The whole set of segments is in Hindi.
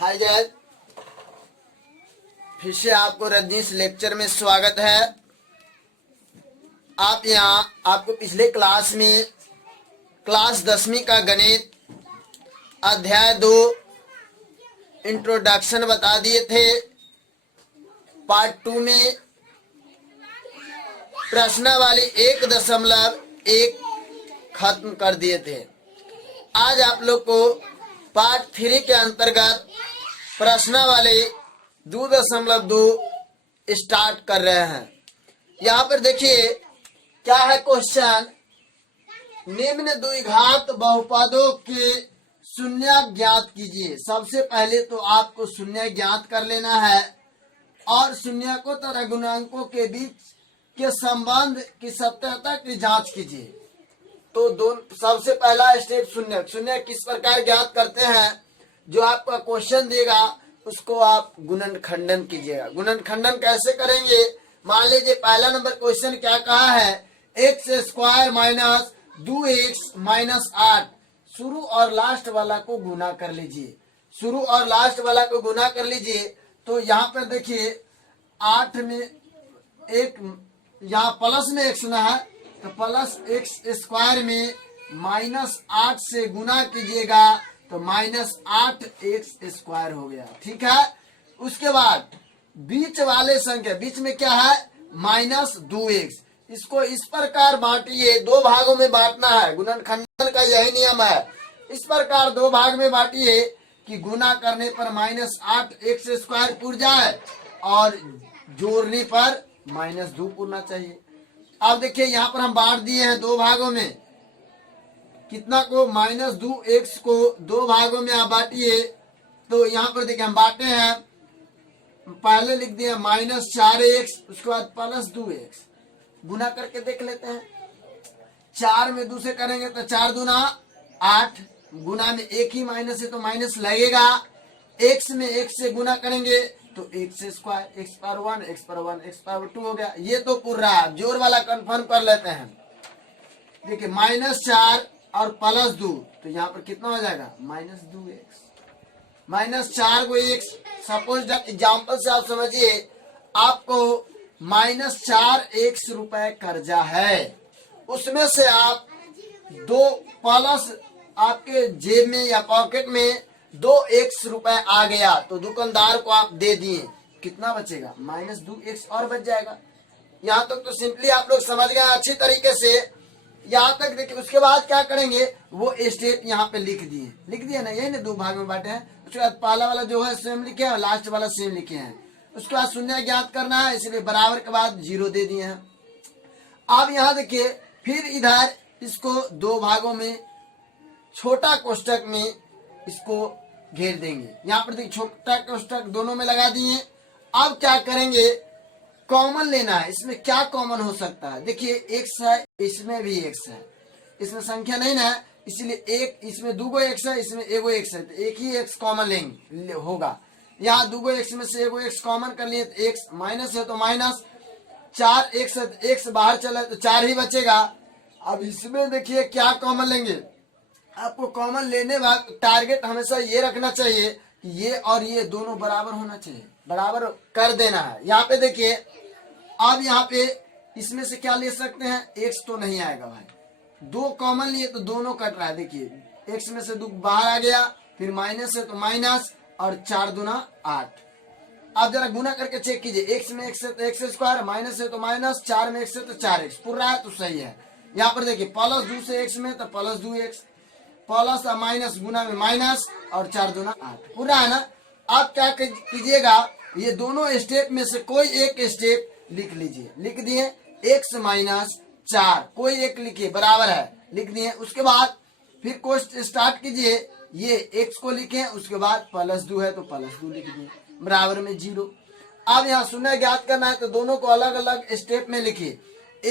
हाय गाइस, फिर से आपको रजनीश लेक्चर में स्वागत है। आप यहाँ आपको पिछले क्लास में क्लास 10वीं का गणित अध्याय 2 इंट्रोडक्शन बता दिए थे। पार्ट 2 में प्रश्नावली 1.1 खत्म कर दिए थे। आज आप लोग को पार्ट 3 के अंतर्गत प्रश्नावली 2.2 स्टार्ट कर रहे हैं। यहाँ पर देखिए क्या है क्वेश्चन। निम्न द्विघात बहुपदों के शून्य ज्ञात कीजिए। सबसे पहले तो आपको शून्य ज्ञात कर लेना है और शून्यकों तथा गुणांकों के बीच के संबंध की सत्यता की जांच कीजिए। तो सबसे पहला स्टेप शून्य। शून्य किस प्रकार ज्ञात करते हैं, जो आपका क्वेश्चन देगा उसको आप गुणन खंडन कीजिएगा। गुणन खंडन कैसे करेंगे? मान लीजिए पहला नंबर क्वेश्चन क्या कहा है, x square minus 2x minus 8। शुरू और लास्ट वाला को गुना कर लीजिए। शुरू और लास्ट वाला को गुना कर लीजिए। तो यहाँ पर देखिए 8 में एक, यहाँ प्लस में x ना है तो प्लस एक्स स्क्वायर में माइनस 8 से गुना कीजिएगा तो माइनस 8x स्क्वायर हो गया। ठीक है। उसके बाद बीच वाले संख्या, बीच में क्या है माइनस 2x, इसको इस प्रकार बांटिए। दो भागों में बांटना है। गुणनखंडन का यही नियम है। इस प्रकार दो भाग में बांटिए कि गुना करने पर माइनस 8x स्क्वायर पूर जाए और जोड़ने पर माइनस 2 पूरना चाहिए। अब देखिए यहाँ पर हम बांट दिए हैं दो भागों में। कितना को? माइनस 2x को दो भागों में आप बांटिए। तो यहाँ पर देखिए हम बांटे हैं। पहले लिख दिए माइनस 4x, उसके बाद प्लस 2x। गुना करके देख लेते हैं। 4 में 2 से करेंगे तो 4 दूना 8। गुना में एक ही माइनस है तो माइनस लगेगा। x में 1 से गुना करेंगे तो x स्क्वायर, x पर 1, x पर 1, x पर 2 हो गया। ये तो पूरा है। जोर वाला कंफर्म कर लेते हैं। देखिए माइनस 4 और प्लस 2 तो यहाँ पर कितना हो जाएगा माइनस 2x। माइनस 4 को x, सपोज एग्जाम्पल से आप समझिए आपको माइनस 4x रुपए कर्जा है। उसमें से आप 2 प्लस आपके जेब में या पॉकेट में 2x रुपए आ गया तो दुकानदार को आप दे दिए। कितना बचेगा? माइनस 2x और बच जाएगा। यहाँ तक तो सिंपली आप लोग समझ गए अच्छी तरीके से। यहाँ तक देखिए उसके बाद क्या करेंगे, वो स्टेप यहाँ पे लिख दिए ना, यही ना दो भाग में बांटे हैं। उसके बाद पहला वाला जो है सेम लिखे हैं और लास्ट वाला सेम लिखे हैं। उसके बाद शून्य ज्ञात करना है, इसलिए बराबर के बाद 0 दे दिए हैं। अब यहाँ देखिए फिर इधर इसको दो भागों में छोटा कोष्टक में इसको घेर देंगे। यहाँ पर देखिए छोटा कोष्टक दोनों में लगा दिए। अब क्या करेंगे, कॉमन लेना है। इसमें क्या कॉमन हो सकता है? देखिए x है, इसमें भी x है, इसमें संख्या नहीं ना है, इसलिए एक इसमें 2 x है, इसमें 1 x है तो एक ही x कॉमन लेंगे होगा। यहाँ 2 x में से 1 x कॉमन कर लिए तो x माइनस है तो माइनस, 4x है तो x बाहर चला तो 4 ही बचेगा। अब इसमें देखिए क्या कॉमन लेंगे। आपको कॉमन लेने वक्त टारगेट हमेशा ये रखना चाहिए कि ये और ये दोनों बराबर होना चाहिए, बराबर कर देना है। यहाँ पे देखिए अब यहाँ पे इसमें से क्या ले सकते हैं, x तो नहीं आएगा भाई। 2 कॉमन लिए तो दोनों कट रहा है। देखिए x में से 2 बाहर आ गया, फिर माइनस है तो माइनस और 4 दूना 8। अब जरा गुना करके चेक कीजिए। x में x है तो x स्क्वायर, माइनस है तो माइनस, 4 में x है तो 4x। पूरा है तो सही है। यहाँ पर देखिए प्लस 2 से x में तो प्लस 2x, प्लस और माइनस गुना में माइनस और 4 दूना 8। पूरा है ना। अब क्या कीजिएगा, ये दोनों स्टेप में से कोई एक स्टेप लिख लीजिए। लिख दिए x माइनस 4, कोई एक लिखिए, बराबर है, लिख दिए। उसके बाद फिर क्वेश्चन स्टार्ट कीजिए। ये x को लिखे, उसके बाद प्लस 2 है तो प्लस 2 लिख दिए, बराबर में 0। अब यहाँ शून्य ज्ञात करना है तो दोनों को अलग अलग स्टेप में लिखिए।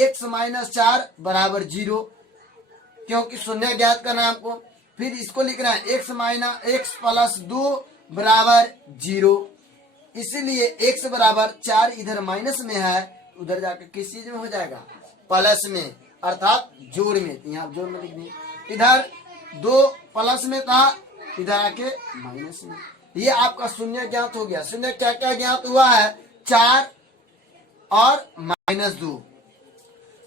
x माइनस 4 बराबर 0, क्योंकि शून्य ज्ञात करना है हमको। फिर इसको लिखना है x माइनस x प्लस 2 बराबर 0। इसीलिए x बराबर 4 इधर माइनस में है, उधर जाकर किस चीज में हो जाएगा, प्लस में, अर्थात जोड़ में। यहाँ जोड़ में लिख दिए। इधर 2 प्लस में था, इधर आके माइनस में। ये आपका शून्य ज्ञात हो गया। शून्य क्या क्या ज्ञात हुआ है? 4 और -2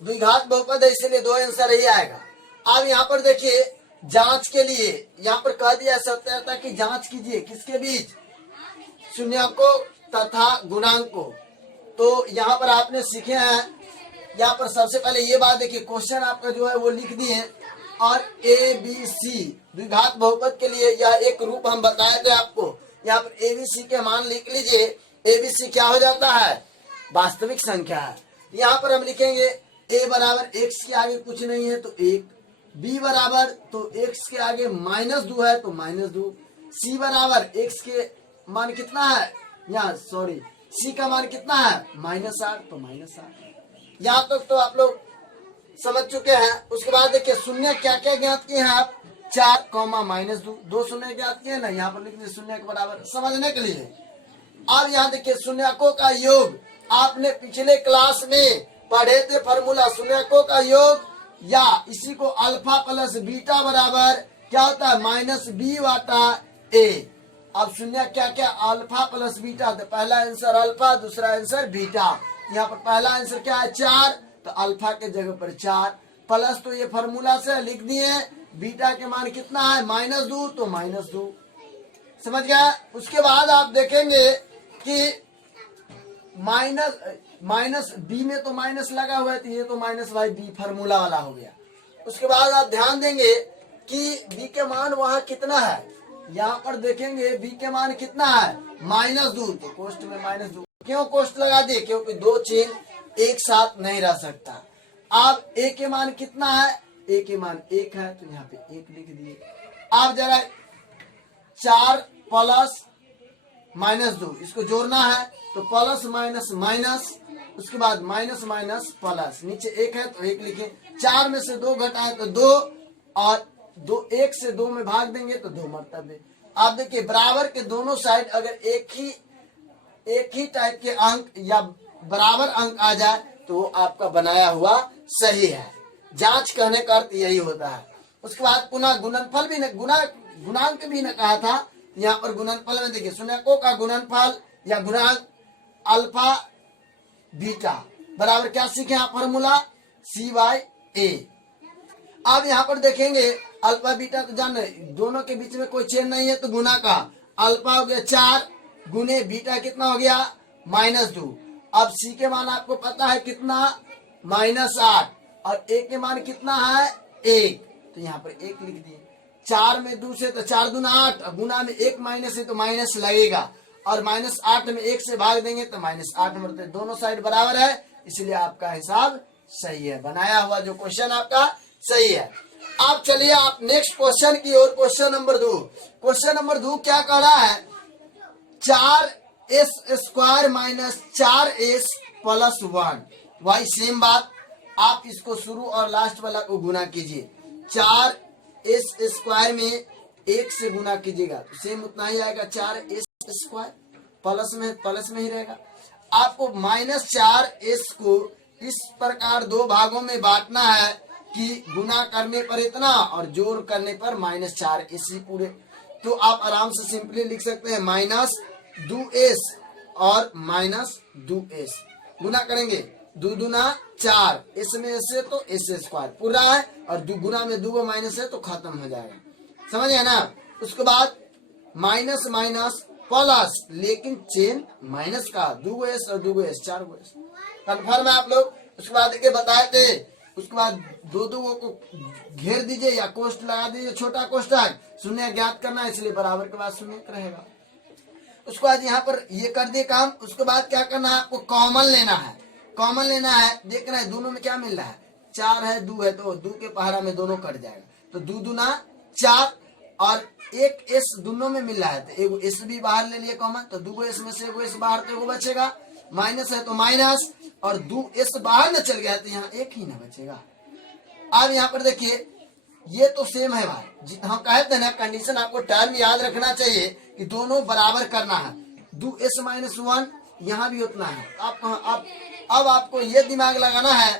द्विघात बहुपद है, इसलिए 2 आंसर ही आएगा। अब यहाँ पर देखिए जांच के लिए यहाँ पर कह दिया सत्यता की जांच कीजिए किसके बीच? शून्यकों तथा गुणांकों। तो यहाँ पर आपने सीखे हैं, यहाँ पर सबसे पहले ये बात देखिए, क्वेश्चन आपका जो है वो लिख दिए और ABC द्विघात बहुपद के लिए यह एक रूप हम बताए थे आपको। यहाँ पर ABC के मान लिख लीजिए। ABC क्या हो जाता है? वास्तविक संख्या है। यहाँ पर हम लिखेंगे A बराबर x के आगे कुछ नहीं है तो 1, B बराबर तो x के आगे -2 है तो -2, C बराबर x के मान कितना है? यहाँ सॉरी C का मान कितना है? -8 तो -8। यहाँ तक तो आप लोग समझ चुके हैं। उसके बाद देखिए शून्य क्या क्या ज्ञात किए हैं आप? 4, -2 2 शून्य ज्ञात किए ना, यहाँ पर लिख दीजिए शून्य के बराबर समझने के लिए। अब यहाँ देखिए शून्यकों का योग आपने पिछले क्लास में पढ़े थे फॉर्मूला। शून्यकों का योग या इसी को अल्फा प्लस बीटा बराबर क्या होता है? -b/a। अब शून्य क्या क्या? Alpha plus beta. तो पहला आंसर अल्फा, दूसरा आंसर बीटा। यहाँ पर पहला आंसर क्या है? 4, तो अल्फा के जगह पर 4 प्लस, तो ये फॉर्मूला से लिख दिए। बीटा के मान कितना है? -2 तो -2। समझ गया? उसके बाद आप देखेंगे कि माइनस बी में तो माइनस लगा हुआ है, तो ये तो -b फार्मूला वाला हो गया। उसके बाद आप ध्यान देंगे कि b के मान वहां कितना है? यहाँ पर देखेंगे b के मान कितना है? -2, तो कोष्ठ में -2 क्यों कोष्ठ लगा दिए? क्योंकि 2 चिन्ह एक साथ नहीं रह सकता। अब a के मान कितना है? a के मान 1 है तो यहाँ पे 1 लिख दिए। अब जरा 4 प्लस -2 इसको जोड़ना है तो प्लस माइनस माइनस, उसके बाद माइनस माइनस प्लस, नीचे 1 है तो 1 लिखे। 4 में से 2 घटाए तो 2, और 1 से 2 में भाग देंगे तो 2 मर्तबे। आप देखिए बराबर के दोनों साइड अगर एक ही टाइप के अंक या बराबर अंक आ जाए तो वो आपका बनाया हुआ सही है। जांच कहने का अर्थ यही होता है। उसके बाद पुनः गुणनफल भी गुणांक भी न कहा था। यहाँ पर गुणनफल में देखिए शून्यकों का गुणनफल या गुणांक अल्फा बीटा बराबर क्या सीखे आप? Formula C/A। अब यहाँ पर देखेंगे अल्फा बीटा तो जान दोनों के बीच में कोई चेन नहीं है तो गुना का अल्फा हो गया 4 गुने बीटा कितना हो गया? -2। अब C के मान आपको पता है कितना? -8, और A के मान कितना है? 1, तो यहाँ पर 1 लिख दिए। 4 में 2 से तो 4 दूना 8, गुना में 1 माइनस है तो माइनस लगेगा, और -8 में 1 से भाग देंगे तो -8 मरते। दोनों साइड बराबर है इसलिए आपका हिसाब सही है। बनाया हुआ जो क्वेश्चन आपका सही है। अब चलिए आप नेक्स्ट क्वेश्चन की ओर। Question number 2। क्वेश्चन नंबर 2 क्या कह रहा है? 4s² - 4s + 1। वही सेम बात, आप इसको शुरू और लास्ट वाला को गुना कीजिए। 4s² में 1 से गुना कीजिएगा तो सेम उतना ही आएगा 4s², प्लस में ही रहेगा। आपको -4s को इस प्रकार 2 भागों में बांटना है कि गुना करने पर इतना और जोड़ करने पर -4s ही पूरे। तो आप आराम से सिंपली लिख सकते हैं -2s और -2s। गुना करेंगे 2 दूना 4, इसमें से तो s² पूरा है, और 2 गुना में 2 माइनस है तो खत्म हो जाएगा। समझ गए ना? उसके बाद माइनस माइनस प्लस, लेकिन चेन माइनस का 2s और 2s 4s कन्फर्म है आप लोग। उसके बाद देखिए बताए थे, उसके बाद 2 को घेर दीजिए या कोष्ठ लगा दीजिए, छोटा कोष्ठक। शून्य ज्ञात करना है इसलिए बराबर के बाद शून्य रहेगा। उसके बाद यहाँ पर ये कर दिए काम। उसके बाद क्या करना है? आपको कॉमन लेना है। कॉमन लेना है, देखना है दोनों में क्या मिल रहा है? 4 है 2 है तो 2 के पहाड़ा में दोनों कट जाएगा, तो 2 दूना 4, और 1 s दोनों में मिल रहा है तो एगो s भी बाहर ले लिए कॉमन, तो 2 s में से एगो s बाहर तो एगो बचेगा। माइनस है तो माइनस, और 2 s बाहर न चल गया तो यहाँ 1 ही ना बचेगा। अब यहाँ पर देखिए ये तो सेम है भाई, हम कहते हैं ना कंडीशन आपको टर्म याद रखना चाहिए कि दोनों बराबर करना है। 2s - 1 यहाँ भी उतना है। अब आपको ये दिमाग लगाना है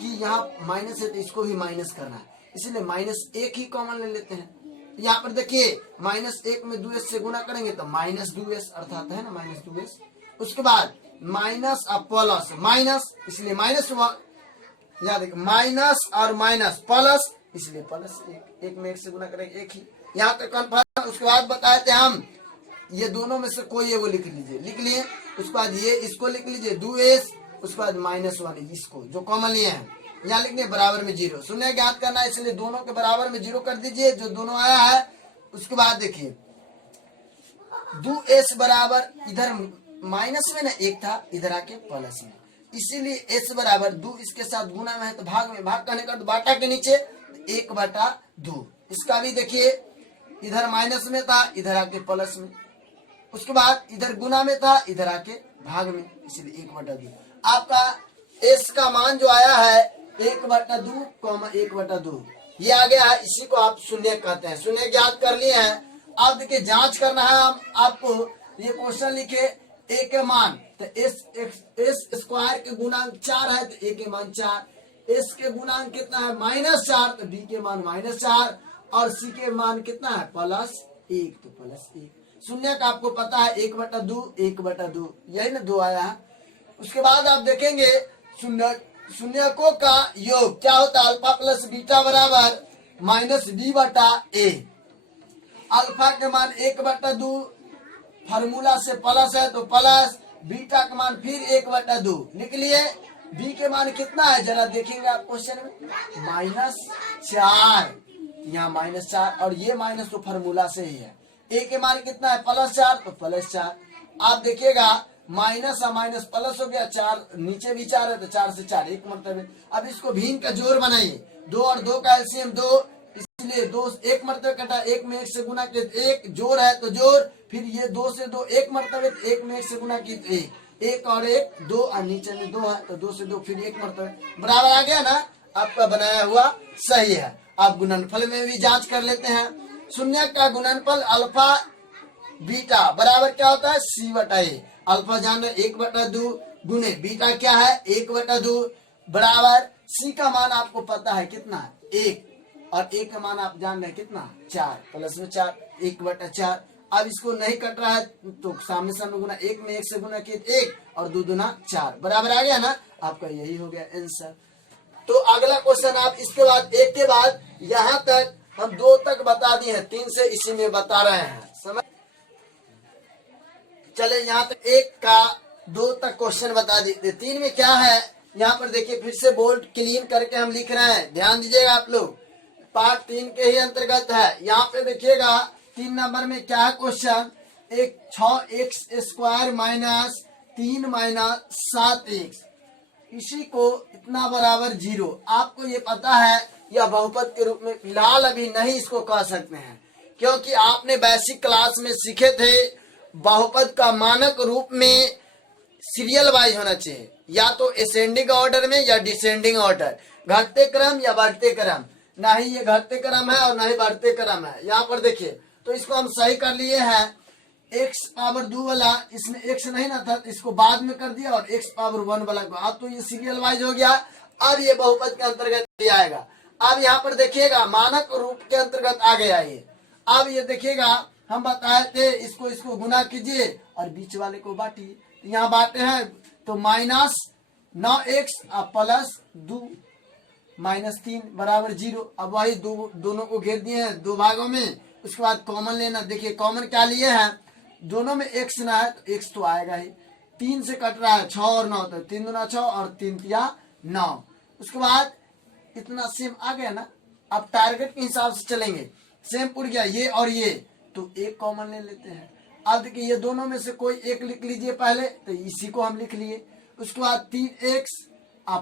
कि यहाँ माइनस है तो इसको भी माइनस करना है, इसलिए -1 ही कॉमन ले लेते हैं। यहाँ पर देखिए -1 में 2s से गुना करेंगे तो -2s अर्थात है ना -2s। उसके बाद माइनस और प्लस, माइनस इसलिए माइनस, याद देखिए माइनस और माइनस प्लस इसलिए प्लस, एक में 1 से गुना करेंगे 1 ही, यहाँ तक कन्फर्म। उसके बाद बताए थे हम ये दोनों में से कोई वो लिख लीजिए, लिख लिए। उसके बाद ये इसको लिख लीजिए 2s, उसके बाद -1 इसको जो कॉमन लिए हैं यहाँ लिखने बराबर में 0। शून्य ज्ञात करना है इसलिए दोनों के बराबर में 0 कर दीजिए जो दोनों आया है। उसके बाद देखिए 2s बराबर इधर माइनस में ना 1 था, इधर आके प्लस में, इसीलिए s बराबर 2 इसके साथ गुना में है तो भाग में, भाग करने का तो बाटा के नीचे 1/2। इसका भी देखिए इधर माइनस में था, इधर आके प्लस में, उसके बाद इधर गुना में था, इधर आके भाग में, इसलिए 1/2। आपका s का मान जो आया है 1/2, 1/2 ये आ गया है। इसी को आप शून्य कहते हैं। शून्य ज्ञात कर लिए हैं। अब देखिए जांच करना है हम आपको, ये क्वेश्चन लिखे a के मान तो s स्क्वायर के गुणांक 4 है तो a के मान 4, s के गुणांक कितना है -4 तो b के मान -4 और c के मान कितना है +1 तो +1। शून्य का आपको पता है 1/2, 1/2 यही ना 2 आया है। उसके बाद आप देखेंगे शून्यकों का योग क्या होता है, अल्फा प्लस बीटा बराबर -b/a। अल्फा के मान 1/2, फार्मूला से प्लस है तो प्लस, बीटा का मान फिर 1/2 लिख लिए। बी के मान कितना है जरा देखेंगे आप क्वेश्चन में -4, यहाँ -4 और ये माइनस तो फार्मूला से ही है। ए के मान कितना है +4 तो +4। आप देखिएगा माइनस और माइनस प्लस हो गया, 4 नीचे भी 4 है तो 4 से 4 एक मरतबे। अब इसको भिन्न का जोड़ बनाइए, 2 और 2 का एलसीएम 2, इसलिए 2 एक मरतबे कटा, 1 में 1 से गुना किए 1, जोड़ है तो जोड़, फिर ये 2 से 2 एक मरतबे, 1 में 1 से गुना किए 1, 1 और 1 2 और नीचे में 2 है तो 2 से 2 फिर 1 मरतबे बराबर आ गया ना। आपका बनाया हुआ सही है। आप गुणनफल में भी जांच कर लेते हैं। शून्य का गुणनफल अल्फा बीटा बराबर क्या होता है c/a। अल्फा जान 1/2 गुने बीटा क्या है 1/2 बराबर c का मान आपको पता है कितना 1 और a का मान आप जान रहे कितना 4 प्लस में 4 1/4। अब इसको नहीं कट रहा है तो सामने सामने गुना, 1 में 1 से गुना किए 1 और 2 दूना 4 बराबर आ गया ना। आपका यही हो गया आंसर। तो अगला क्वेश्चन आप इसके बाद 1 के बाद यहाँ तक हम 2 तक बता दिए हैं, 3 से इसी में बता रहे हैं। समझ चले यहाँ तक 1 का 2 तक क्वेश्चन बता देते। 3 में क्या है यहाँ पर देखिए, फिर से बोल्ड क्लीन करके हम लिख रहे हैं, ध्यान दीजिएगा आप लोग। पार्ट 3 के ही अंतर्गत है। यहाँ पे देखिएगा 3 नंबर में क्या है question, 6x² minus 3 minus 7x, इसी को इतना बराबर 0। आपको ये पता है यह बहुपद के रूप में फिलहाल अभी नहीं इसको कह सकते हैं, क्योंकि आपने बेसिक क्लास में सीखे थे बहुपद का मानक रूप में सीरियल वाइज होना चाहिए, या तो असेंडिंग ऑर्डर में या डिसेंडिंग ऑर्डर, घटते क्रम या बढ़ते क्रम। ना ही ये घटते क्रम है और ना ही बढ़ते क्रम है। यहाँ पर देखिए तो इसको हम सही कर लिए हैं। x⁻2 वाला इसमें x नहीं ना था तो इसको बाद में कर दिया, और x⁻1 वाला को अब तो ये सीरियल वाइज हो गया। अब ये बहुपद के अंतर्गत आएगा। अब यहाँ पर देखिएगा मानक रूप के अंतर्गत आ गया ये। अब ये देखिएगा हम बताए थे इसको गुना कीजिए और बीच वाले को बांटिए। तो यहाँ बांटे हैं तो -9x प्लस 2 -3 बराबर 0। अब वही दोनों को घेर दिए हैं 2 भागों में। उसके बाद कॉमन लेना, देखिए कॉमन क्या लिए हैं, दोनों में x ना है तो x तो आएगा ही। 3 से कट रहा है 6 और 9 तो 3 दूना 6 और 3 तिया 9। उसके बाद इतना सेम आ गया ना। अब टारगेट के हिसाब से चलेंगे, सेम उड़ गया ये और ये तो एक कॉमन ले लेते हैं। अब देखिए ये दोनों में से कोई एक लिख लीजिए पहले, तो इसी को हम लिख लिए। उसके बाद 3x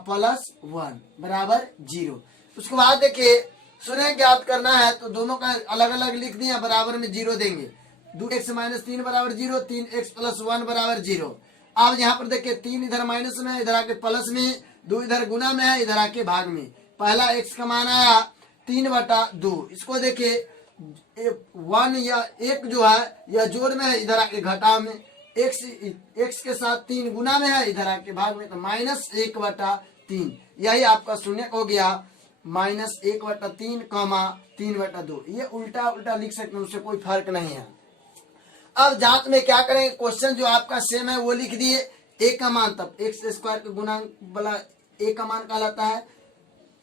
प्लस 1 बराबर 0। उसके बाद देखिए शून्य ज्ञात करना है तो दोनों का अलग अलग लिख दिया, बराबर में 0 देंगे। 2x - 3 बराबर 0, 3x + 1 बराबर 0। अब यहाँ पर देखिए 3 इधर माइनस में है, इधर आके प्लस में, 2 इधर गुना में है, इधर आके भाग में। पहला x का मान आया 3/2। इसको देखिए 1 या 1 जो है यह जोड़ में है, इधर आके घटाव में। x के साथ 3 गुना में है, इधर आके भाग में, तो -1/3। यही आपका शून्य हो गया -1/3 कॉमा 3/2। ये उल्टा उल्टा लिख सकते हैं, उससे कोई फर्क नहीं है। अब जांच में क्या करेंगे, क्वेश्चन जो आपका सेम है वो लिख दिए, ए का मान तब एक्स स्क्वायर के गुणांक वाला ए का मान कहलाता है,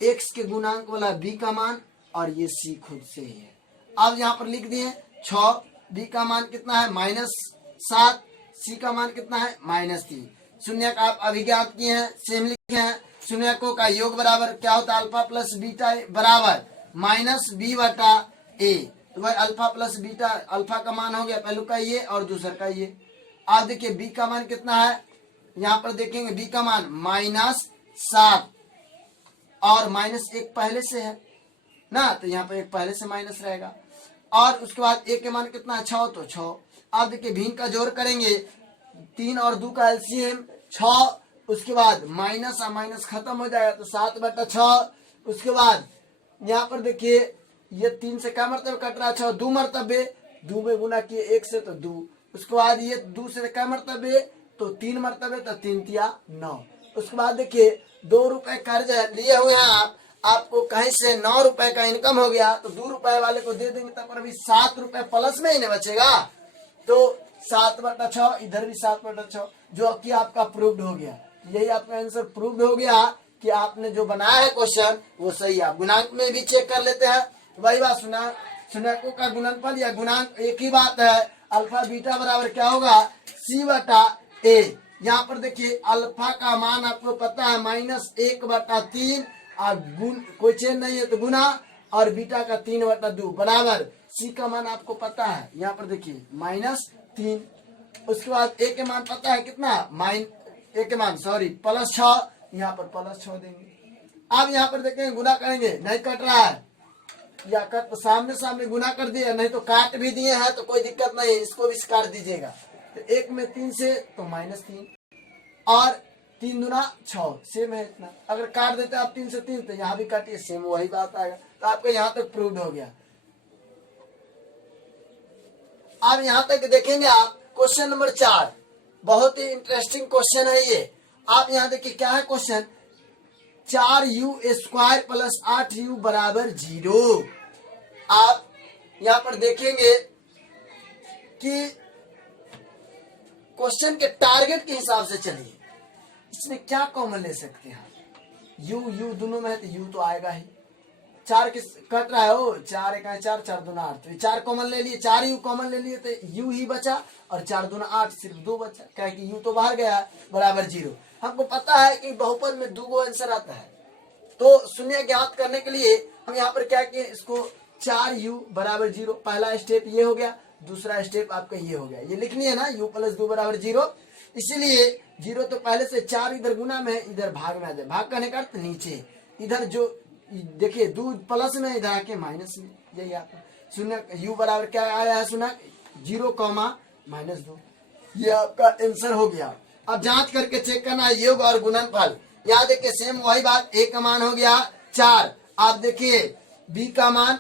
एक्स के गुणांक वाला बी का मान, और ये सी खुद से ही है। अब यहाँ पर लिख दिए 6, बी का मान कितना है -7, सी का मान कितना है -3। शून्यक आप अभी ज्ञात किए हैं, सेम लिखे हैं। शून्यकों का योग बराबर क्या होता है, अल्फा प्लस बीटा बराबर -b/a। तो भाई अल्फा प्लस बीटा, अल्फा का मान हो गया पहलू का ये और दूसरा का ये। आप देखिए बी का मान कितना है, यहाँ पर देखेंगे बी का मान -7 और -1 पहले से है ना, तो यहाँ पर एक पहले से माइनस रहेगा। और उसके बाद ए के मान कितना है 6, तो 6। आप देखिए भिन्न का जोड़ करेंगे, 3 और 2 का एलसीएम 6, उसके बाद माइनस और माइनस खत्म हो जाएगा तो 7/6। उसके बाद यहाँ पर देखिए ये 3 से क्या मरतबे कट रहा है, 6 2 मरतबे, 2 में गुना किए 1 से तो 2। उसके बाद ये 2 से क्या मरतबे, तो 3 मरतबे, तो 3 तिया 9। उसके बाद देखिए 2 रुपए कर्ज लिए हुए हैं आप, आपको कहीं से 9 रुपए का इनकम हो गया तो 2 रुपए वाले को दे देंगे, तब पर अभी 7 रुपए प्लस में ही नहीं बचेगा, तो 7/6, इधर भी 7/6, जो कि आपका प्रूव्ड हो गया। यही आपका आंसर प्रूव्ड हो गया कि आपने जो बनाया है क्वेश्चन वो सही है। गुणांक में भी चेक कर लेते हैं, वही बात शून्यकों का गुणनफल या गुणांक एक ही बात है। अल्फा बीटा बराबर क्या होगा, c/a। यहाँ पर देखिए अल्फा का मान आपको पता है -1/3, और गुण कोई चेंज नहीं है तो गुना, और बीटा का 3/2 बराबर सी का मान आपको पता है, यहाँ पर देखिए -3। उसके बाद ए के मान पता है कितना, +6, यहाँ पर +6 देंगे। अब यहाँ पर देखेंगे गुना करेंगे, नहीं कट रहा है, या कट तो सामने सामने गुना कर दिया, नहीं तो काट भी दिए हैं तो कोई दिक्कत नहीं है, इसको भी काट दीजिएगा। तो 1 में 3 से तो -3, और 3 दूना 6, सेम है इतना। अगर काट देते आप 3 से 3 तो यहाँ भी काटिए, सेम वही बात आएगा। तो आपको यहाँ तक प्रूव्ड हो गया। अब यहाँ तक देखेंगे आप क्वेश्चन नंबर 4, बहुत ही इंटरेस्टिंग क्वेश्चन है ये। आप यहाँ देखिए क्या है क्वेश्चन, 4u² + 8u = 0। आप यहाँ पर देखेंगे कि क्वेश्चन के टारगेट के हिसाब से चलिए, इसमें क्या कॉमन ले सकते हैं। यू दोनों में है तो यू तो आएगा ही, 4 किस कट रहा है, 4 × 1 = 4, 4 दूना 8, तो 4 कॉमन ले लिए, 4 यू कॉमन ले लिए तो यू ही बचा, और 4 दूना 8 सिर्फ 2 बचा, क्या कि यू तो बाहर गया बराबर 0। हमको पता है कि बहुपद में 2 आंसर आता है, तो शून्य ज्ञात करने के लिए हम यहाँ पर क्या किए, इसको 4u = 0, पहला स्टेप ये हो गया, दूसरा स्टेप आपका ये हो गया, ये लिखनी है ना u + 2 = 0। इसीलिए 0 तो पहले से 4 इधर गुना में, इधर भाग में आ जाए, भाग करने का अर्थ नीचे, इधर जो देखिए 2 प्लस में, इधर आके माइनस में, यही आपका शून्य u बराबर क्या आया है, शून्य 0, -2। ये आपका आंसर हो गया। अब जांच करके चेक करना है योग और गुणनफल। यहाँ देखिए सेम वही बात, ए का मान हो गया 4, आप देखिए बी का मान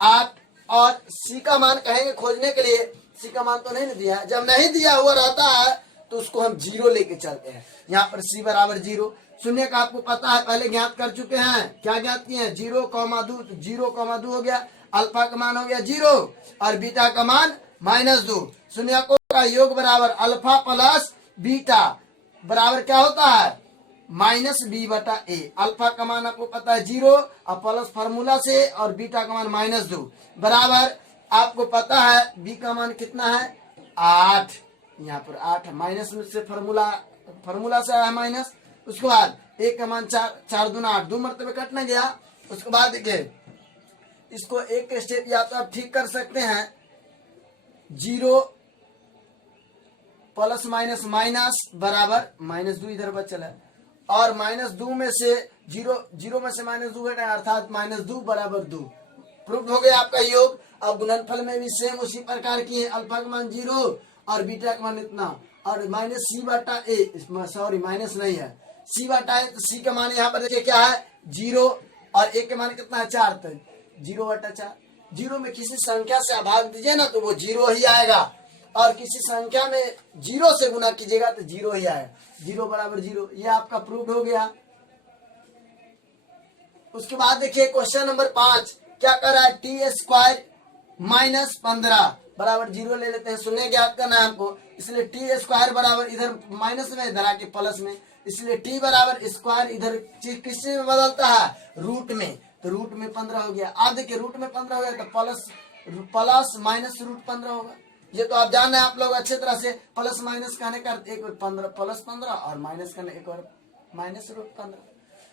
8, और सी का मान कहेंगे खोजने के लिए, सी का मान तो नहीं दिया है, जब नहीं दिया हुआ रहता है तो उसको हम 0 लेके चलते हैं। यहाँ पर c = 0, शून्य का आपको पता है पहले ज्ञात कर चुके हैं, क्या ज्ञात किए हैं, 0,2, तो 0,2 हो गया, अल्फा का मान हो गया 0 और बीटा का मान -2। शून्यकों का योग बराबर अल्फा प्लस बीटा बराबर क्या होता है, -b/a। अल्फा का मान आपको पता है 0 और प्लस फार्मूला से, और बीटा का मान -2 बराबर आपको पता है बी का मान कितना है 8, यहाँ पर 8 माइनस से फार्मूला से आया माइनस। उसके बाद एक का मान 4, 4 दूना 8, 2 मरतबे कटने गया। उसके बाद देखिए इसको एक स्टेप या तो आप ठीक कर सकते हैं, 0 प्लस माइनस माइनस बराबर -2 इधर बचल है, और -2 में से 0 में से -2 घटा, अर्थात -2 = 2। प्रूफ हो गया आपका योग। अब गुणनफल में भी सेम उसी प्रकार की है, अल्फा का मान 0 और बीटा का मान इतना, और -c/a, सॉरी माइनस नहीं है, c/a, तो c का मान यहाँ पर देखिए क्या है 0, और a के मान कितना है 4, तो 0/4। 0 में किसी संख्या से भाग दीजिए ना तो वो 0 ही आएगा, और किसी संख्या में 0 से गुना कीजिएगा तो 0 ही आएगा, 0 = 0। ये आपका प्रूफ हो गया। उसके बाद देखिए क्वेश्चन नंबर 5 क्या कर रहा है, टी स्क्वायर माइनस 15 बराबर 0 ले लेते हैं। शून्य ज्ञात करना है हमको, इसलिए टी स्क्वायर बराबर इधर माइनस में, इधर आके प्लस में, इसलिए टी बराबर स्क्वायर इधर किससे में बदलता है, रूट में, तो रूट में 15 हो गया। अब देखिए रूट में 15 हो गया तो प्लस माइनस रूट 15 होगा। ये तो आप जान रहे हैं आप लोग अच्छे तरह से, प्लस माइनस करने का एक 15 प्लस 15 और माइनस करने एक और माइनस रूट 15।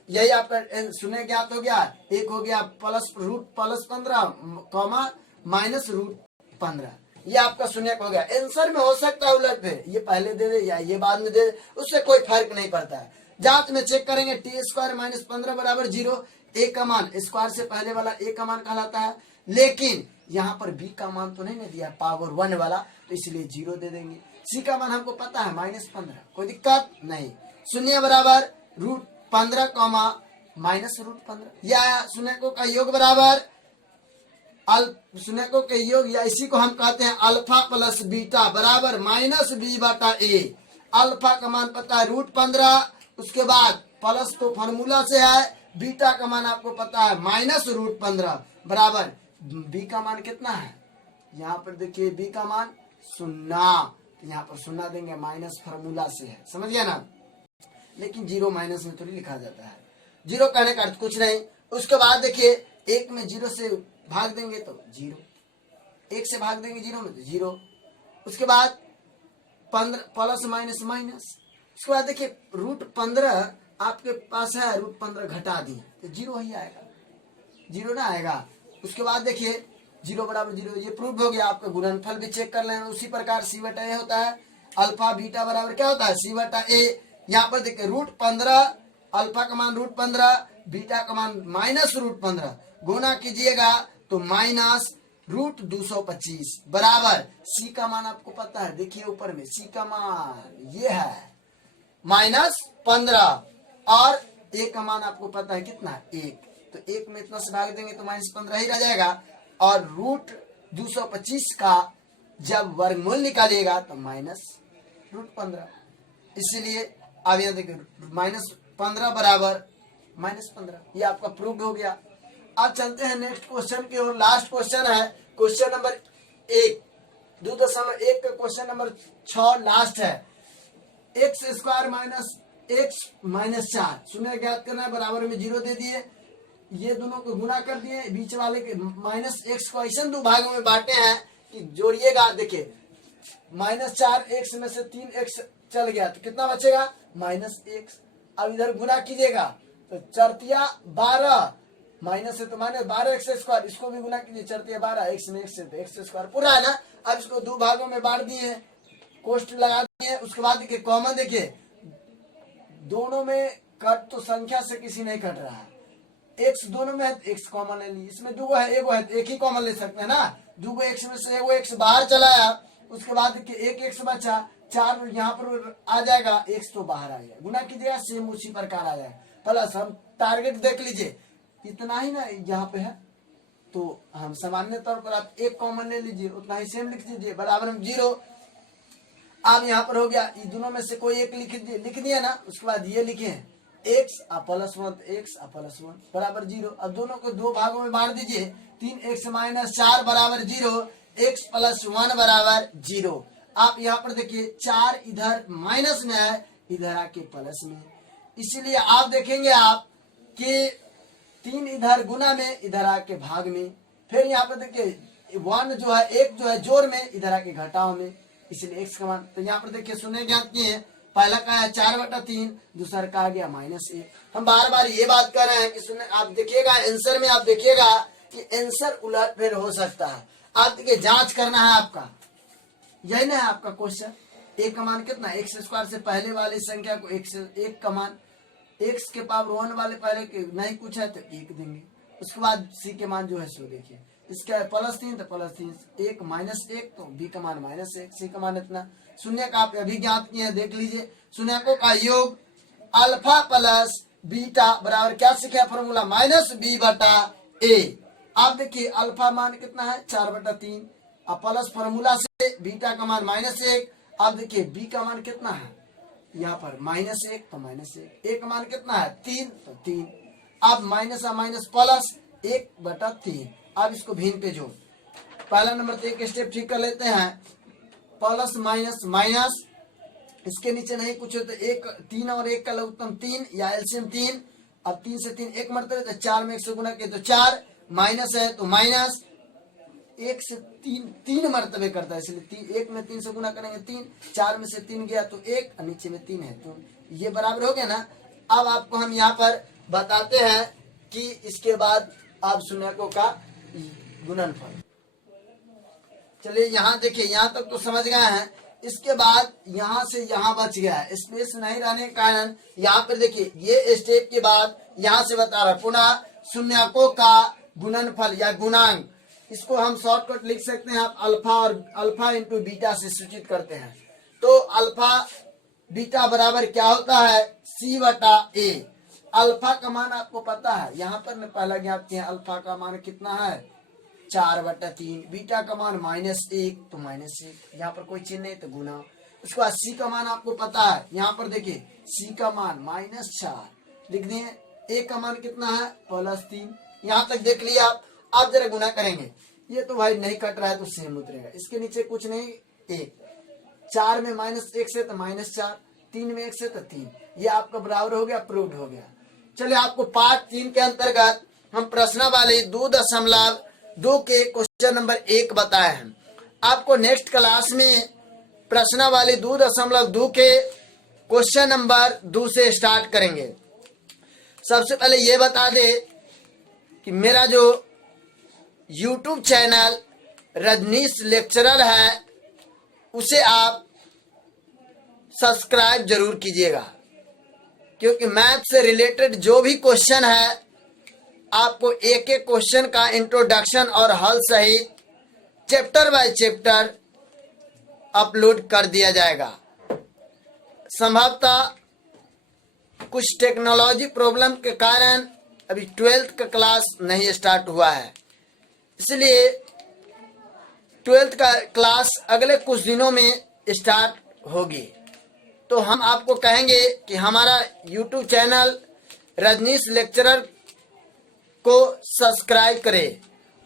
यही आपका शून्य ज्ञात हो गया, एक हो गया plus root plus 15 comma minus root 15, ये आपका शून्य हो गया। आंसर में हो सकता है उलट फेर, ये पहले दे दे या ये बाद में दे दे, उससे कोई फर्क नहीं पड़ता है। जांच में चेक करेंगे, टी स्क्वायर माइनस 15 बराबर 0, ए का मान स्क्वायर से पहले वाला ए का मान कहलाता है, लेकिन यहाँ पर बी का मान तो नहीं ना दिया पावर 1 वाला, तो इसलिए 0 दे देंगे। सी का मान हमको पता है माइनस 15, कोई दिक्कत नहीं। शून्य बराबर रूट 15 कॉमा माइनस रूट 15, या शून्यकों का योग बराबर शून्यकों के योग, या इसी को हम कहते हैं अल्फा प्लस बीटा बराबर माइनस बी बटा ए। अल्फा का मान पता है रूट 15, उसके बाद प्लस तो फॉर्मूला से है, बीटा का मान आपको पता है माइनस रूट 15 बराबर बी का मान कितना है, यहाँ पर देखिए बी का मान 0, यहाँ पर 0 देंगे, माइनस फॉर्मूला से है, समझ गया ना। लेकिन 0 माइनस में थोड़ी लिखा जाता है, 0 कहने का अर्थ कुछ नहीं। उसके बाद देखिए 1 में 0 से भाग देंगे तो 0, 1 से भाग देंगे 0 में तो 0, उसके बाद 15 प्लस माइनस माइनस, उसके बाद देखिए रूट 15 आपके पास है, रूट 15 घटा दिए तो 0 ही आएगा, 0 ना आएगा। उसके बाद देखिए 0 बराबर 0, ये प्रूव हो गया। आपका गुणनफल भी चेक कर लेना, उसी प्रकार सी बटा ए होता है, अल्फा बीटा बराबर क्या होता है, सी बटा ए। यहाँ पर देखिए रूट 15, अल्फा का मान रूट 15, बीटा का मान माइनस रूट 15, गुना कीजिएगा तो माइनस रूट 225 बराबर सी का मान आपको पता है, देखिए ऊपर में सी का मान ये है माइनस 15, और ए का मान आपको पता है कितना, 1, तो 1 में इतना से भाग देंगे तो माइनस 15 ही रह जाएगा। और रूट 225 का जब वर्गमूल निकालिएगा तो माइनस रूट 15, इसलिए अब यहाँ देखिए माइनस 15 बराबर माइनस 15, ये आपका प्रूव हो गया। अब चलते हैं नेक्स्ट क्वेश्चन की ओर। लास्ट क्वेश्चन है क्वेश्चन नंबर 1, 2.1 का क्वेश्चन नंबर 6 लास्ट है। X square minus x minus 4 शून्य ज्ञात करना है, बराबर में 0 दे दिए, ये दोनों को गुना कर दिए, बीच वाले के माइनस एक्स को ऐसे दो भागों में बांटे हैं कि जोड़िएगा। देखिए माइनस 4 एक्स में से 3 एक्स चल गया तो कितना बचेगा, माइनस एक्स। अब इधर गुना कीजिएगा तो 4 12 माइनस है तो माइनस 12 एक्स स्क्वायर, इसको भी गुना कीजिए, 4 12 एक्स में एक्स तो एक्स स्क्वायर पूरा है ना। अब इसको 2 भागों में बांट दिए, कोष्ट लगा दिए। उसके बाद देखिए कॉमन, देखिए दोनों में कट तो संख्या से किसी नहीं कट रहा है, एक्स दोनों में है, एक्स कॉमन ले ली, इसमें 2 है, एगो है, एक ही कॉमन ले सकते हैं ना। 2 एक्स में से एगो एक्स बाहर चला आया, उसके बाद देखिए 1 एक्स बचा, 4 यहाँ पर आ जाएगा, एक्स तो बाहर आ गया, गुना कीजिएगा सेम उसी प्रकार आ जाएगा। प्लस हम टारगेट देख लीजिए इतना ही ना यहाँ पे है, तो हम सामान्य तौर पर आप 1 कॉमन ले लीजिए, उतना ही सेम लिख दीजिए, बराबर हम 0। अब यहाँ पर हो गया, इन दोनों में से कोई एक लिख दिया ना। उसके बाद ये लिखे एक्स प्लस 1 एक्स प्लस 1 बराबर 0। अब दोनों को 2 भागों में बांट दीजिए, 3 एक्स माइनस 4 बराबर 0, एक्स प्लस 1 बराबर 0। आप यहाँ पर देखिए 4 इधर माइनस में है, इधर आके प्लस में, इसलिए आप देखेंगे आप कि 3 इधर गुना में, इधर आके भाग में, फिर यहाँ पर देखिए 1 जो है, 1 जो है जोड़ में, इधर आके घटाव में, इसलिए एक्स का मान। तो यहाँ पर देखिए शून्य ज्ञात किए हैं, पहला का है 4/3, दूसरा का आ गया -1। हम बार बार ये बात कर रहे हैं कि शून्य, आप देखिएगा आंसर में, आप देखिएगा कि आंसर उलट फेर हो सकता है। आप देखिए जांच करना है आपका, यही ना है आपका क्वेश्चन। एक का मान कितना, एक्स स्क्वायर से पहले वाली संख्या को एक का मान, एक्स के पावर 1 वाले पहले के नहीं कुछ है तो 1 देंगे। उसके बाद सी के मान जो है सो देखिए, इसका +3 तो +3, 1 -1 तो बी का मान -1, सी का मान इतना। शून्य का आप अभी ज्ञात किए हैं, देख लीजिए। शून्यकों का योग अल्फा प्लस बीटा बराबर क्या सीखे फॉर्मूला, -b बटा ए। आप देखिए अल्फा मान कितना है 4/3, अब प्लस फॉर्मूला से बीटा का मान -1। अब देखिए बी का मान कितना है, यहाँ पर -1 तो -1, ए का मान कितना है 3 तो 3, अब माइनस और माइनस प्लस 1/3। अब इसको भिन्न पे जोड़। पहला नंबर तो एक स्टेप ठीक कर लेते हैं, प्लस माइनस माइनस, इसके नीचे नहीं कुछ हो तो 1 3 और 1 का लघुत्तम 3 या एलसीएम 3। अब 3 से 3 1 मरतबे तो 4 में 1 से गुना किए तो 4, माइनस है तो माइनस 1 से 3 मरतबे करता है, इसलिए 1 में 3 से गुना करेंगे 3, 4 में से 3 गया तो 1 और नीचे में 3 है तो ये बराबर हो गया ना। अब आपको हम यहाँ पर बताते हैं कि इसके बाद आप शून्यकों का गुणनफल। चलिए यहाँ देखिए, यहाँ तक तो समझ गए हैं। इसके बाद यहाँ से यहाँ बच गया है, स्पेस नहीं रहने के कारण यहाँ पर देखिए ये स्टेप के बाद यहाँ से बता रहा है पुनः शून्यकों का गुणनफल या गुणांक। इसको हम शॉर्टकट लिख सकते हैं, आप अल्फा और अल्फा इंटू बीटा से सूचित करते हैं। तो अल्फा बीटा बराबर क्या होता है, C/A। अल्फा का मान आपको पता है, यहाँ पर मैं पहला ज्ञात किया, अल्फा का मान कितना है 4/3, बीटा का मान -1 तो -1, यहाँ पर कोई चिन्ह नहीं तो गुना। उसके बाद सी का मान आपको पता है, यहाँ पर देखिए सी का मान -4 लिख दिए, ए का मान कितना है +3, यहाँ तक देख लिया आप। आप जरा गुना करेंगे, ये तो भाई नहीं कट रहा है तो सेम उतरेगा, इसके नीचे कुछ नहीं 1, 4 में -1 से तो -4, 3 में 1 से तो 3, ये आपका बराबर हो गया, प्रूव्ड हो गया। चलिए आपको पार्ट 3 के अंतर्गत हम प्रश्नावली 2.2 के क्वेश्चन नंबर 1 बताए हैं। आपको नेक्स्ट क्लास में प्रश्नावली 2.2 के क्वेश्चन नंबर 2 से स्टार्ट करेंगे। सबसे पहले ये बता दे कि मेरा जो YouTube चैनल रजनीश लेक्चरर है उसे आप सब्सक्राइब जरूर कीजिएगा, क्योंकि मैथ से रिलेटेड जो भी क्वेश्चन है आपको एक एक क्वेश्चन का इंट्रोडक्शन और हल सहित चैप्टर बाय चैप्टर अपलोड कर दिया जाएगा। संभवतः कुछ टेक्नोलॉजी प्रॉब्लम के कारण अभी 12th का क्लास नहीं स्टार्ट हुआ है, इसलिए 12th का क्लास अगले कुछ दिनों में स्टार्ट होगी। तो हम आपको कहेंगे कि हमारा YouTube चैनल रजनीश लेक्चरर को सब्सक्राइब करें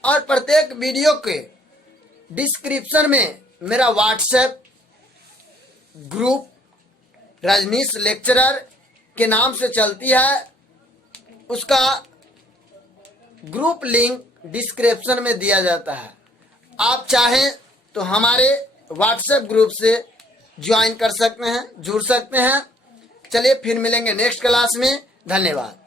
और प्रत्येक वीडियो के डिस्क्रिप्शन में मेरा व्हाट्सएप ग्रुप रजनीश लेक्चरर के नाम से चलती है, उसका ग्रुप लिंक डिस्क्रिप्शन में दिया जाता है। आप चाहें तो हमारे व्हाट्सएप ग्रुप से ज्वाइन कर सकते हैं, जुड़ सकते हैं। चलिए फिर मिलेंगे नेक्स्ट क्लास में, धन्यवाद।